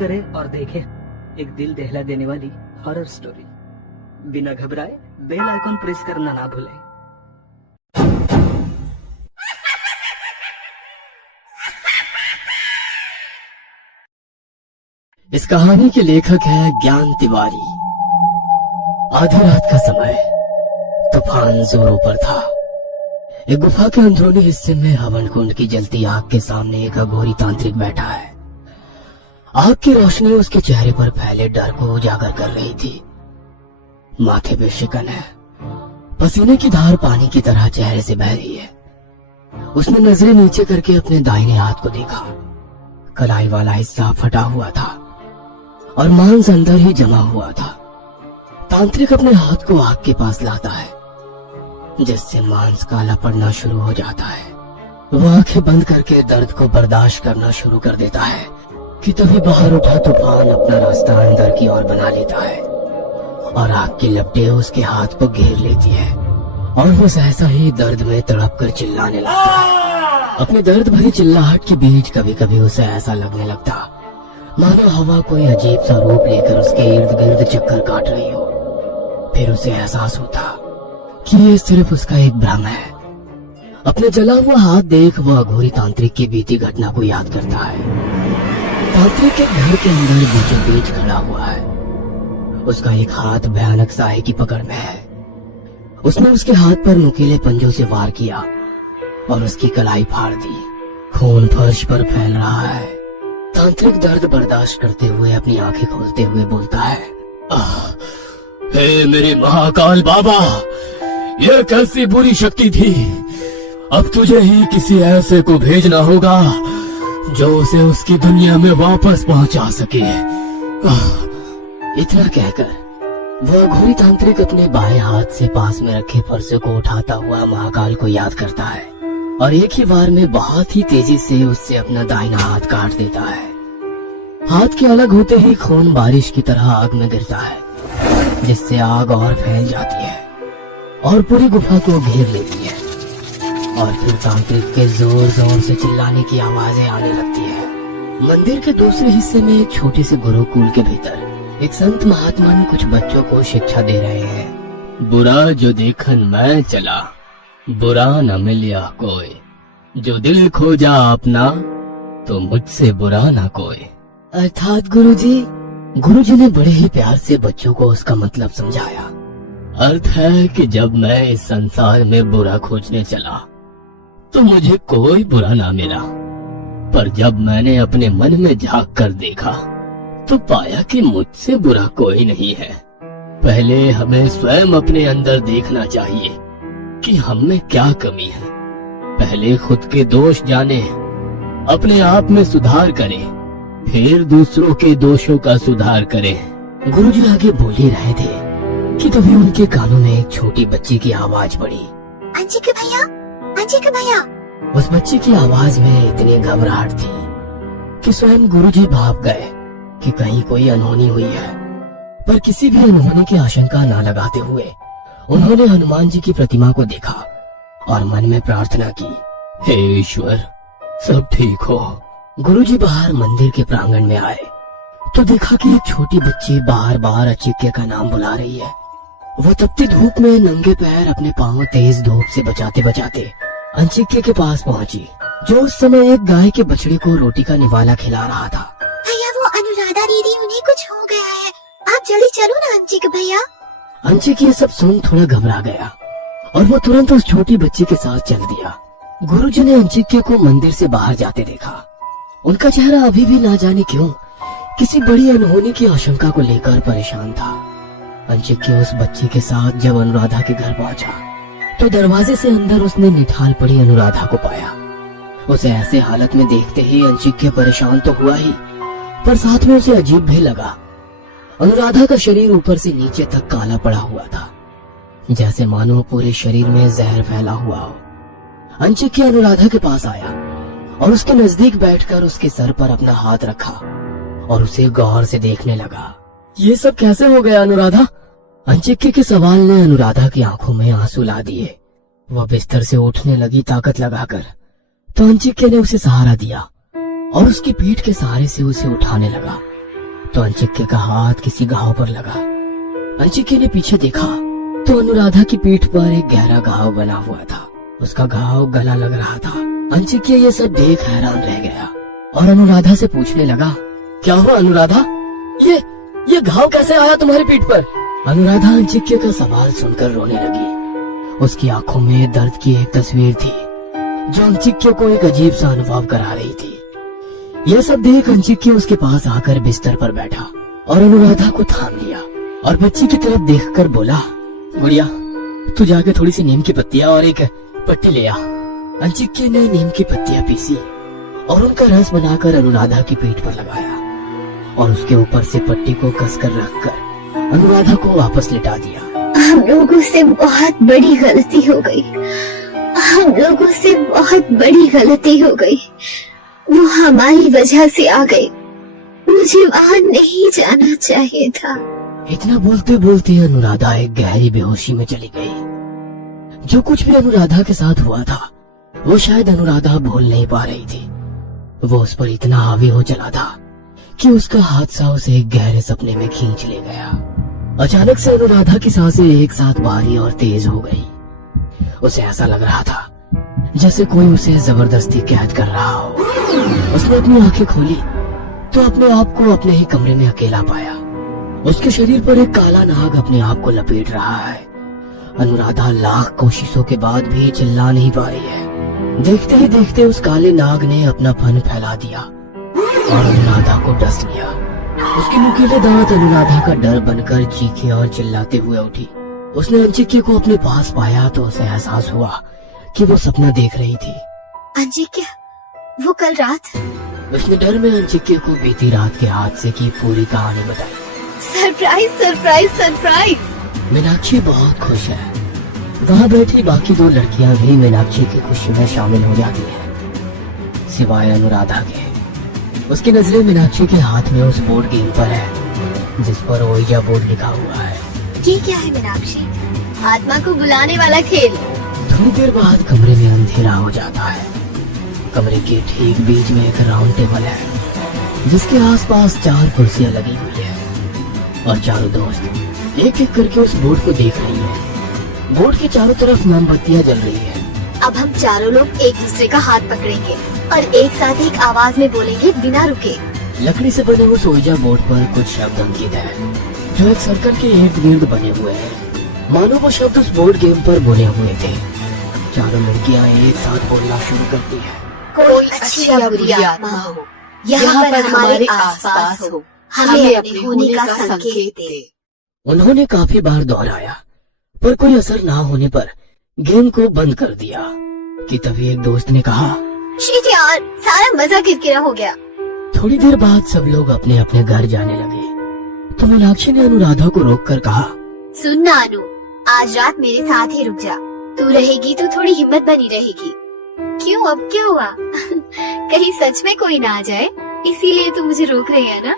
करे और देखे एक दिल दहला देने वाली हॉरर स्टोरी। बिना घबराए बेल आइकॉन प्रेस करना ना भूलें। इस कहानी के लेखक है ज्ञान तिवारी। आधी रात का समय, तूफान जोरों पर था। एक गुफा के अंदरूनी हिस्से में हवन कुंड की जलती आग के सामने एक अघोरी तांत्रिक बैठा है। आग की रोशनी उसके चेहरे पर फैले डर को उजागर कर रही थी। माथे पे शिकन है, पसीने की धार पानी की तरह चेहरे से बह रही है। उसने नजरें नीचे करके अपने दाहिने हाथ को देखा। कलाई वाला हिस्सा फटा हुआ था और मांस अंदर ही जमा हुआ था। तांत्रिक अपने हाथ को आग के पास लाता है, जिससे मांस काला पड़ना शुरू हो जाता है। वो आंखें बंद करके दर्द को बर्दाश्त करना शुरू कर देता है कि तभी बाहर उठा तूफान अपना रास्ता अंदर की ओर बना लेता है और आग की लपटें उसके हाथ को घेर लेती है और वो सहसा ही दर्द में तड़प कर चिल्लाने लगता है। अपने दर्द भरी चिल्लाहट के बीच कभी कभी उसे ऐसा लगने लगता मानो हवा कोई अजीब सा रूप लेकर उसके इर्द गिर्द चक्कर काट रही हो। फिर उसे एहसास होता कि ये सिर्फ उसका एक भ्रम है। अपने जला हुआ हाथ देख वह अघोरी तांत्रिक की बीती घटना को याद करता है। तांत्रिक के घर के अंदर बीचों बीच खड़ा हुआ है। उसका एक हाथ भयानक साए की पकड़ में है। उसने उसके हाथ पर नुकीले पंजों से वार किया और उसकी कलाई फाड़ दी। खून फर्श पर फैल रहा है। तांत्रिक दर्द बर्दाश्त करते हुए अपनी आंखें खोलते हुए बोलता है, हे मेरे महाकाल बाबा, यह कैसी बुरी शक्ति थी। अब तुझे ही किसी ऐसे को भेजना होगा जो उसे उसकी दुनिया में वापस पहुंचा सके। इतना कहकर वह अघोरी तांत्रिक अपने बाएं हाथ से पास में रखे फरसे को उठाता हुआ महाकाल को याद करता है और एक ही बार में बहुत ही तेजी से उससे अपना दाहिना हाथ काट देता है। हाथ के अलग होते ही खून बारिश की तरह आग में गिरता है, जिससे आग और फैल जाती है और पूरी गुफा को घेर लेती है। और फिर तांत्रिक के जोर जोर से चिल्लाने की आवाजें आने लगती है। मंदिर के दूसरे हिस्से में एक छोटे से गुरुकुल के भीतर एक संत महात्मा कुछ बच्चों को शिक्षा दे रहे हैं। बुरा जो देखन मैं चला, बुरा न मिलिया कोई। जो दिल खोजा अपना, तो मुझसे बुरा न कोई। अर्थात गुरुजी ने बड़े ही प्यार से बच्चों को उसका मतलब समझाया। अर्थ है कि जब मैं इस संसार में बुरा खोजने चला तो मुझे कोई बुरा ना मिला, पर जब मैंने अपने मन में झांक कर देखा तो पाया कि मुझसे बुरा कोई नहीं है। पहले हमें स्वयं अपने अंदर देखना चाहिए कि हम में क्या कमी है। पहले खुद के दोष जाने, अपने आप में सुधार करें, फिर दूसरों के दोषों का सुधार करें। गुरुजी आगे बोल ही रहे थे कि तभी उनके कानों में एक छोटी बच्ची की आवाज पड़ी। अंजिक भैया। उस बच्ची की आवाज में इतनी घबराहट थी कि स्वयं गुरुजी भाप गए कि कहीं कोई अनहोनी हुई है। पर किसी भी अनहोनी की आशंका न लगाते हुए उन्होंने हनुमान जी की प्रतिमा को देखा और मन में प्रार्थना की, हे ईश्वर, सब ठीक हो। गुरुजी बाहर मंदिर के प्रांगण में आए तो देखा कि एक छोटी बच्ची बार बार अचिक्य का नाम बुला रही है। वो तपती धूप में नंगे पैर अपने पांव तेज धूप से बचाते बचाते अंचिक्य के पास पहुंची, जो उस समय एक गाय के बछड़े को रोटी का निवाला खिला रहा था। भैया, वो अनुराधा दीदी, उन्हें कुछ हो गया है, आप जल्दी चलो ना अंचिक भैया। अंचिक ये सब सुन थोड़ा घबरा गया और वो तुरंत उस छोटी बच्ची के साथ चल दिया। गुरुजी ने अंचिक्य को मंदिर से बाहर जाते देखा। उनका चेहरा अभी भी ना जाने क्यों किसी बड़ी अनहोनी की आशंका को लेकर परेशान था। अंचिक्य उस बच्ची के साथ जब अनुराधा के घर पहुंचा तो दरवाजे से अंदर उसने निठाल पड़ी अनुराधा को पाया। उसे ऐसे हालत में देखते ही अंचिक्य परेशान तो हुआ ही, पर साथ में उसे अजीब भी लगा। अनुराधा का शरीर ऊपर से नीचे तक काला पड़ा हुआ था, जैसे मानो पूरे शरीर में जहर फैला हुआ हो। अंचिक्य अनुराधा के पास आया और उसके नजदीक बैठकर उसके सर पर अपना हाथ रखा और उसे गौर से देखने लगा। ये सब कैसे हो गया अनुराधा? अंचिक्य के सवाल ने अनुराधा की आंखों में आंसू ला दिए। वह बिस्तर से उठने लगी ताकत लगाकर, तो अंचिक्य ने उसे सहारा दिया और उसकी पीठ के सहारे से उसे उठाने लगा। तो अंचिक्य का हाथ किसी घाव पर लगा। अंचिक्य ने पीछे देखा तो अनुराधा की पीठ पर एक गहरा घाव बना हुआ था। उसका घाव गला लग रहा था। अंचिक्य ये सब देख हैरान रह गया और अनुराधा से पूछने लगा, क्या हुआ अनुराधा, ये घाव कैसे आया तुम्हारी पीठ पर? अनुराधा अंचिक्य का सवाल सुनकर रोने लगी। उसकी आंखों में दर्द की एक तस्वीर थी जो अंचिक्य को एक अजीब सा अनुभव करा रही थी। यह सब देख अंचिक्य उसके पास आकर बिस्तर पर बैठा और अनुराधा को थाम लिया और बच्ची की तरफ देखकर बोला, गुड़िया तू जाके थोड़ी सी नीम की पत्तियां और एक पट्टी ले आ। अंचिक्य ने नीम की पत्तियां पीसी और उनका रस बनाकर अनुराधा की पीठ पर लगाया और उसके ऊपर से पट्टी को कसकर रखकर अनुराधा को वापस लिटा दिया। हम लोगों से बहुत बड़ी गलती हो गई। हम लोगों से बहुत बड़ी गलती हो गई। वो हमारी वजह से आ गई। मुझे वहाँ नहीं जाना चाहिए था। इतना बोलते बोलते अनुराधा एक गहरी बेहोशी में चली गई। जो कुछ भी अनुराधा के साथ हुआ था वो शायद अनुराधा भूल नहीं पा रही थी। वो उस पर इतना हावी हो चला था कि उसका हादसा उसे एक गहरे सपने में खींच ले गया। अचानक से अनुराधा की सांसें एक साथ भारी और तेज हो गई। उसे ऐसा लग रहा था जैसे कोई उसे जबरदस्ती कैद कर रहा हो। उसने अपनी आंखें खोली तो अपने आप को अपने ही कमरे में अकेला पाया। उसके शरीर पर एक काला नाग अपने आप को लपेट रहा है। अनुराधा लाख कोशिशों के बाद भी चिल्ला नहीं पा रही है। देखते ही देखते उस काले नाग ने अपना फन फैला दिया और अनुराधा को डस लिया। उसके नुकीले दांत अनुराधा का डर बनकर चीखे और चिल्लाते हुए उठी। उसने अंचिक्य को अपने पास पाया तो उसे एहसास हुआ कि वो सपना देख रही थी। अंचिक्य, वो कल रात। उसने डर में अंचिक्य को बीती रात के हादसे की पूरी कहानी बताई। Surprise surprise surprise. मीनाक्षी बहुत खुश है। वहाँ बैठी बाकी दो लड़कियां भी मीनाक्षी की खुशी में शामिल हो जाती हैं, सिवाय अनुराधा के। उसकी नजरें मीनाक्षी के हाथ में उस बोर्ड गेम पर है जिस पर ओइजा बोर्ड लिखा हुआ है। ये क्या है मीनाक्षी? आत्मा को बुलाने वाला खेल। थोड़ी देर बाद कमरे में अंधेरा हो जाता है। कमरे के ठीक बीच में एक राउंड टेबल है जिसके आसपास 4 कुर्सियां लगी हुई है और चारों दोस्त एक एक करके उस बोर्ड को देख रही है। बोर्ड के चारों तरफ मोमबत्तियां जल रही है। अब हम चारों लोग एक दूसरे का हाथ पकड़ेंगे और एक साथ एक आवाज में बोलेंगे बिना रुके। लकड़ी से बने उस ओइजा बोर्ड पर कुछ शब्द अंकित है जो एक सर्कल के इर्द गिर्द बने हुए हैं। मानो वो शब्द उस बोर्ड गेम पर बुने हुए थे। चारों लड़कियां एक साथ बोलना शुरू करती है। कोई अच्छी या बुरी आत्मा हो, यहाँ पर हमारे आसपास हो, हमें अपने होने का संकेत दे। उन्होंने काफी बार दोहराया पर कोई असर ना होने पर गेम को बंद कर दिया कि तभी एक दोस्त ने कहा, शिट यार, सारा मजा किरकिरा हो गया। थोड़ी देर बाद सब लोग अपने अपने घर जाने लगे तो मीनाक्षी ने अनुराधा को रोककर कहा, सुन ना अनु, आज रात मेरे साथ ही रुक जा। तू रहेगी तो थोड़ी हिम्मत बनी रहेगी। क्यों, अब क्या हुआ? कहीं सच में कोई ना आ जाए, इसीलिए तू मुझे रोक रही है ना?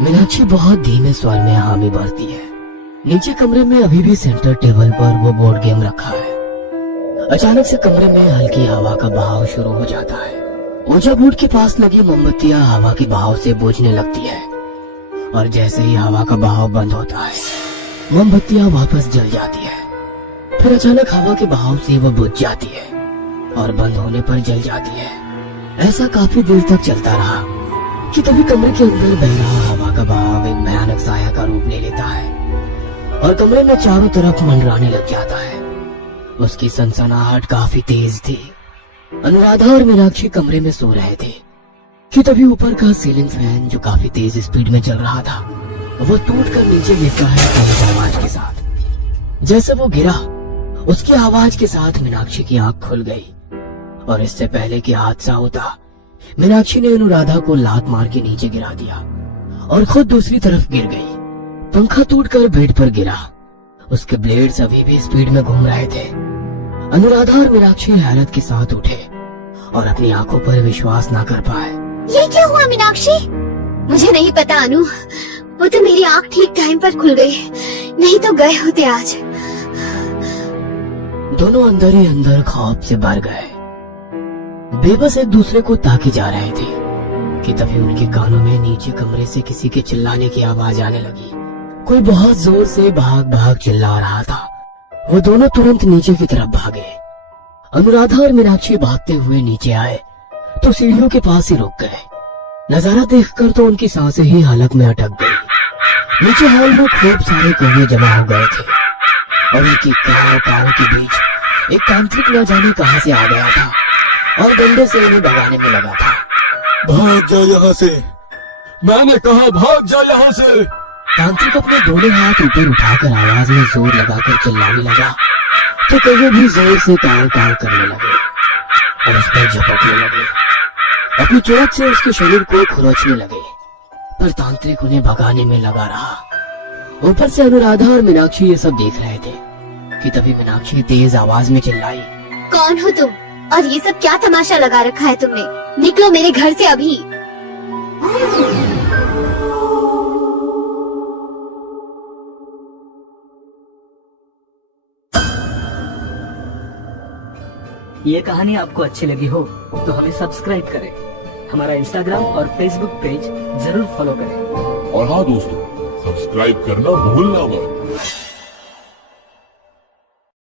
मीनाक्षी बहुत धीमे स्वर में हामी भरती है। नीचे कमरे में अभी भी सेंटर टेबल पर वो बोर्ड गेम रखा है। अचानक से कमरे में हल्की हवा का बहाव शुरू हो जाता है। ओइजा बोर्ड के पास लगी मोमबत्तियां हवा के बहाव से बुझने लगती है और जैसे ही हवा का बहाव बंद होता है मोमबत्तियां वापस जल जाती है। फिर अचानक हवा के बहाव से वो बुझ जाती है और बंद होने पर जल जाती है। ऐसा काफी देर तक चलता रहा कि तभी कमरे के अंदर बह रहा हवा का बहाव एक भयानक साया का रूप ले लेता है और कमरे में चारों तरफ मंडराने लग जाता है। उसकी सनसनाहट काफी तेज थी। अनुराधा और मीनाक्षी कमरे में सो रहे थे कि तभी ऊपर का सीलिंग फैन जो काफी तेज स्पीड में चल रहा था वो टूटकर नीचे गिरता है तेज आवाज के साथ। जैसे वो गिरा उसकी आवाज के साथ मीनाक्षी की आंख खुल गई और इससे पहले कि हादसा होता मीनाक्षी ने अनुराधा को लात मार के नीचे गिरा दिया और खुद दूसरी तरफ गिर गई। पंखा टूटकर बेड पर गिरा। उसके ब्लेड्स अभी भी स्पीड में घूम रहे थे। अनुराधा और मीनाक्षी हैरत के साथ उठे और अपनी आंखों पर विश्वास ना कर पाए। ये क्या हुआ मीनाक्षी? मुझे नहीं पता अनु, वो तो मेरी आंख ठीक टाइम पर खुल गई, नहीं तो गए होते आज। दोनों अंदर ही अंदर खौफ से भर गए। बेबस एक दूसरे को ताके जा रहे थे कि तभी उनके कानों में नीचे कमरे से किसी के चिल्लाने की आवाज आने लगी। कोई बहुत जोर से भाग भाग चिल्ला रहा था। वो दोनों तुरंत नीचे की तरफ भागे। अनुराधा और मीनाक्षी भागते हुए नीचे आए तो सीढ़ियों के पास ही रुक गए। नजारा देखकर तो उनकी सांसें ही हलक में अटक गई। नीचे हॉल में खूब सारे कौवे जमा हो गए थे और उनकी कानों के बीच एक तांत्रिक न जाने कहां से आ गया था और डंडे से उन्हें भगाने में लगा था। भाग जा यहाँ से, मैंने कहा भाग जा यहाँ से। तांत्रिक अपने दोनों हाथ ऊपर उठाकर आवाज में जोर लगाकर चिल्लाने लगा तो कौवे भी जोर से काव काव करने लगे और उस पर झपटने लगे। अपनी चोट से उसके शरीर को खुरचने लगे, पर तांत्रिक उन्हें भगाने में लगा रहा। ऊपर से अनुराधा और मीनाक्षी ये सब देख रहे थे कि तभी मीनाक्षी तेज आवाज में चिल्लाई, कौन हो तुम और ये सब क्या तमाशा लगा रखा है तुमने? निकलो मेरे घर से अभी। ये कहानी आपको अच्छी लगी हो तो हमें सब्सक्राइब करें, हमारा इंस्टाग्राम और फेसबुक पेज जरूर फॉलो करें। और हाँ दोस्तों, सब्सक्राइब करना भूलना मत।